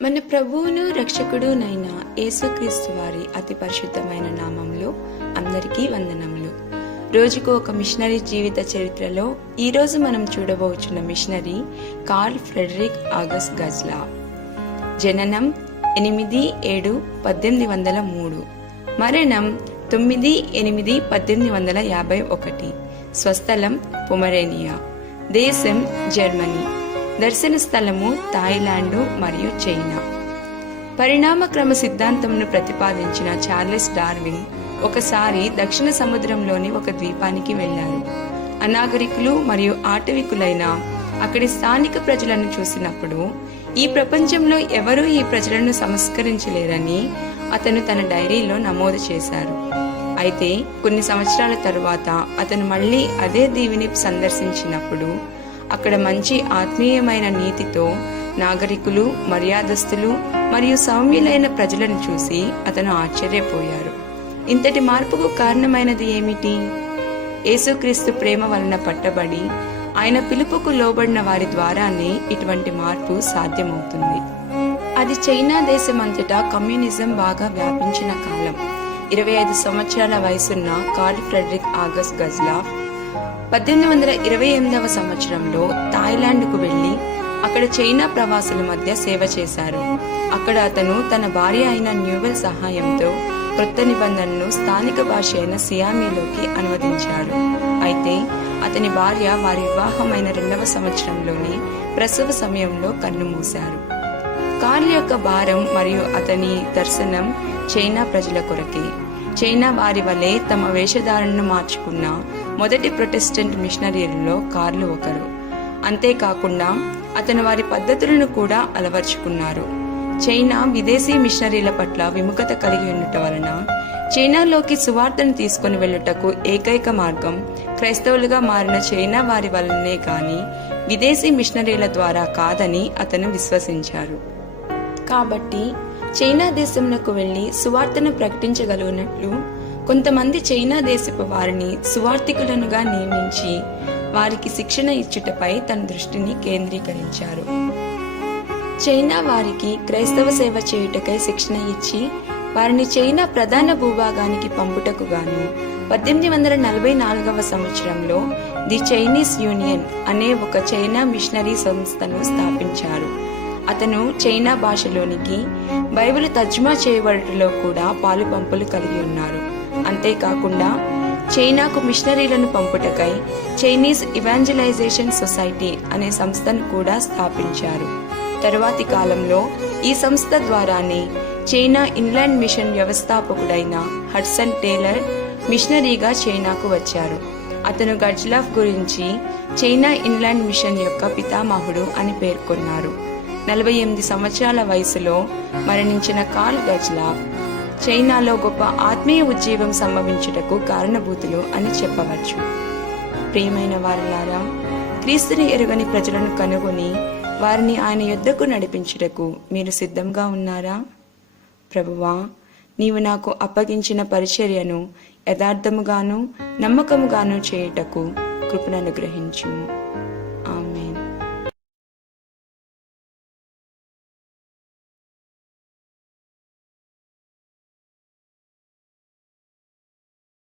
మన ప్రభువును రక్షకుడునైన యేసుక్రీస్తు వారి అతి పరిశుద్ధమైన నామంలో అందరికీ వందనములు. రోజుకు ఒక మిషనరీ జీవిత చరిత్రలో ఈరోజు మనం చూడబోచున్న మిషనరీ కార్ల్ ఫ్రెడరిక్ ఆగస్ గజ్లా. జననం 8/7/1803, మరణం 9/8/1851, స్వస్థలం పొమరేనియా, దేశం జర్మనీ, దర్శన స్థలము థాయిలాండ్ మరియు చైనా. పరిణామ క్రమ సిద్ధాంతంను ప్రతిపాదించిన చార్లెస్ డార్విన్ ఒకసారి దక్షిణ సముద్రంలోని ఒక ద్వీపానికి వెళ్లారు. అనాగరికులు మరియు ఆటవికులైన అక్కడి స్థానిక ప్రజలను చూసినప్పుడు ఈ ప్రపంచంలో ఎవరూ ఈ ప్రజలను సంస్కరించలేరని అతను తన డైరీలో నమోదు చేశారు. అయితే కొన్ని సంవత్సరాల తరువాత అతను మళ్ళీ అదే దీవిని సందర్శించినప్పుడు అక్కడ మంచి ఆత్మీయమైన నీతితో నాగరికులు, మర్యాదస్తులు మరియు సౌమ్యులైన ప్రజలను చూసి అతను ఆశ్చర్యపోయారు. ఇంతటి మార్పుకు కారణమైనది ఏమిటి? యేసుక్రీస్తు ప్రేమ వలన పట్టబడి ఆయన పిలుపుకు లోబడిన వారి ద్వారానే ఇటువంటి మార్పు సాధ్యమవుతుంది. అది చైనా దేశమంతటా కమ్యూనిజం బాగా వ్యాపించిన కాలం. 25 సంవత్సరాల వయసున్న కార్ల్ ఫ్రెడరిక్ ఆగస్ గజ్లా 1828వ సంవత్సరంలో థాయిలాండ్కు వెళ్లి అక్కడ చైనా ప్రవాసుల మధ్య సేవ చేశారు. అక్కడ అతను తన భార్య అయిన న్యూవెల్ సహాయంతో క్రొత్త నిబంధనను స్థానిక భాష అయిన సియామీలోకి అనువదించారు. అయితే అతని భార్య వారి వివాహమైన 2వ సంవత్సరంలోనే ప్రసవ సమయంలో కన్నుమూశారు. కార్ల్ యొక్క భారం మరియు అతని దర్శనం చైనా ప్రజల కొరకే. చైనా వారి వలె తమ వేషధారణను మార్చుకున్న మొదటి ప్రొటెస్టెంట్ మిషనరీలలో కార్ల్ ఒకరు. అంతేకాకుండా అతను వారి పద్ధతులను కూడా అలవర్చుకున్నారు. చైనా విదేశీ మిషనరీల పట్ల విముఖత కలిగి ఉండటం వలన చైనాలోకి సువార్తను తీసుకుని వెళ్ళుటకు ఏకైక మార్గం క్రైస్తవులుగా మారిన చైనా వారి వలనే కానీ విదేశీ మిషనరీల ద్వారా కాదని అతను విశ్వసించారు. కాబట్టి చైనా దేశంలోకి వెళ్లి సువార్తను ప్రకటించగలిగినట్లు కొంతమంది చైనా దేశపు వారిని సువార్థికులనుగా నియమించి వారికి శిక్షణ ఇచ్చుటపై తన దృష్టిని కేంద్రీకరించారు. చైనా వారికి క్రైస్తవ సేవ చేయుటకై శిక్షణ ఇచ్చి వారిని చైనా ప్రధాన భూభాగానికి పంపుటకు గాను 1844వ సంవత్సరంలో ది చైనీస్ యూనియన్ అనే ఒక చైనా మిషనరీ సంస్థను స్థాపించారు. అతను చైనా భాషలోనికి బైబిల్ తర్జుమా చేయబడటంలో కూడా పాలు పంపులు కలిగి ఉన్నారు. అంతేకాకుండా చైనాకు మిషనరీలను పంపుటకై చైనీస్ ఇవాంజలైజేషన్ సొసైటీ అనే సంస్థను కూడా స్థాపించారు. తరువాతి కాలంలో ఈ సంస్థ ద్వారానే చైనా ఇన్లాండ్ మిషన్ వ్యవస్థాపకుడైన హడ్సన్ టేలర్ మిషనరీగా చైనాకు వచ్చారు. అతను గజ్లాఫ్ గురించి చైనా ఇన్లాండ్ మిషన్ యొక్క పితామహుడు అని పేర్కొన్నారు. 48 సంవత్సరాల వయసులో మరణించిన కార్ల్ గజ్లాఫ్ చైనాలో గొప్ప ఆత్మీయ ఉజ్జీవం సంభవించుటకు కారణభూతులు అని చెప్పవచ్చు. ప్రియమైన వారలారా, క్రీస్తుని ఎరుగని ప్రజలను కనుగొని వారిని ఆయన యొద్దకు నడిపించుటకు మీరు సిద్ధంగా ఉన్నారా? ప్రభువా, నీవు నాకు అప్పగించిన పరిచర్యను యథార్థముగాను నమ్మకముగాను చేయుటకు కృపను అనుగ్రహించుము.